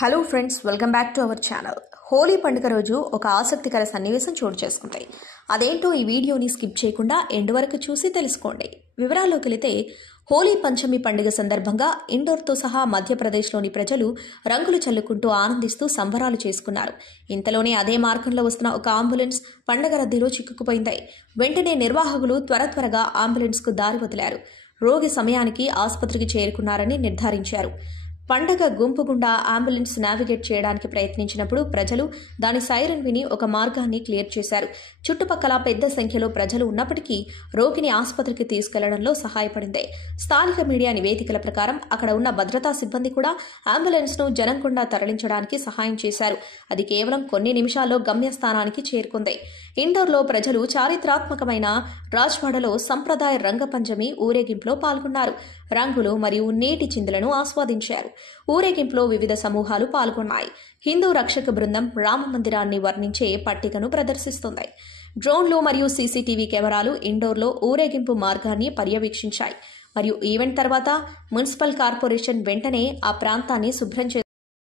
Hello friends, welcome back to our channel. Holi పండుగ రోజు ఒక ఆసక్తికర సన్నివేశం చోటు చేసుకుంటాయి. అదేంటో ఈ వీడియోని స్కిప్ చేయకుండా ఎండ్ వరకు చూసి తెలుసుకోండి. వివరాల్లోకి వెళితే, హోలీ పంచమి పండుగ సందర్భంగా ఇండోర్తో సహా మధ్యప్రదేశ్లోని ప్రజలు రంగులు చల్లుకుంటూ ఆనందిస్తూ సంబరాలు చేసుకున్నారు. ఇంతలోనే అదే మార్గంలో వస్తున్న ఒక అంబులెన్స్ పండుగ రద్దీలో చిక్కుకుపోయింది. వెంటనే నిర్వాహకులు త్వరగా అంబులెన్స్కు దారి వదిలారు. రోగి సమయానికి ఆసుపత్రికి చేరుకున్నారని నిర్ధారించారు. పండగ గుంపు గుండా అంబులెన్స్ నావిగేట్ చేయడానికి ప్రయత్నించినప్పుడు ప్రజలు దాని సైరన్ విని ఒక మార్గాన్ని క్లియర్ చేశారు. చుట్టుపక్కల పెద్ద సంఖ్యలో ప్రజలు ఉన్నప్పటికీ రోగిని ఆసుపత్రికి తీసుకెళ్లడంలో సహాయపడింది. స్థానిక మీడియా నివేదికల ప్రకారం అక్కడ ఉన్న భద్రతా సిబ్బంది కూడా అంబులెన్స్ను జనం గుండా తరలించడానికి సహాయం చేశారు. అది కేవలం కొన్ని నిమిషాల్లో గమ్యస్థానానికి చేరుకుంది. ఇండోర్లో ప్రజలు చారిత్రాత్మకమైన రాజ్వాడలో సంప్రదాయ రంగపంచమి ఊరేగింపులో పాల్గొన్నారు. రంగులు మరియు నీటి చిందులను ఆస్వాదించారు. ఊరేగింపులో వివిధ సమూహాలు పాల్గొన్నాయి. హిందూ రక్షక బృందం రామ మందిరాన్ని వర్ణించే పట్టికను ప్రదర్శిస్తుంది. డ్రోన్లు మరియు సీసీటీవీ కెమెరాలు ఇండోర్లో ఊరేగింపు మార్గాన్ని పర్యవేక్షించాయి. మరియు ఈవెంట్ తర్వాత మున్సిపల్ కార్పొరేషన్ వెంటనే ఆ ప్రాంతాన్ని శుభ్రం చేసింది.